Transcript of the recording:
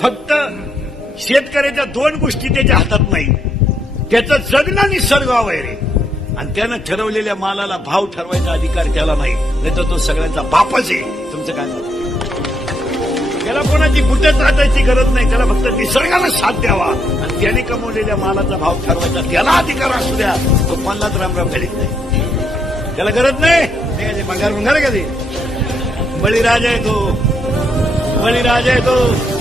फक्त शेतकऱ्याच्या 2 गोष्टी त्याच्या हातात नाही. त्याचं जगणं निसर्गावर आहे आणि त्यानं ठरवलेल्या मालाला भाव ठरवायचा अधिकार त्याला नाही. नाही तर तो सगळ्यांचा बापच आहे. तुमचं काय मत? त्याला कोणाची बुटं चाटायची गरज नाही. त्याला फक्त निसर्गाला साथ द्यावा आणि त्याने कमवलेल्या मालाचा भाव ठरवायचा त्याला अधिकार असू द्या. तो कोणालाच रामराम घालीत नाही. त्याला गरज नाही. पगार कधी बळीराजा आहे तो. बळीराजा आहे तो.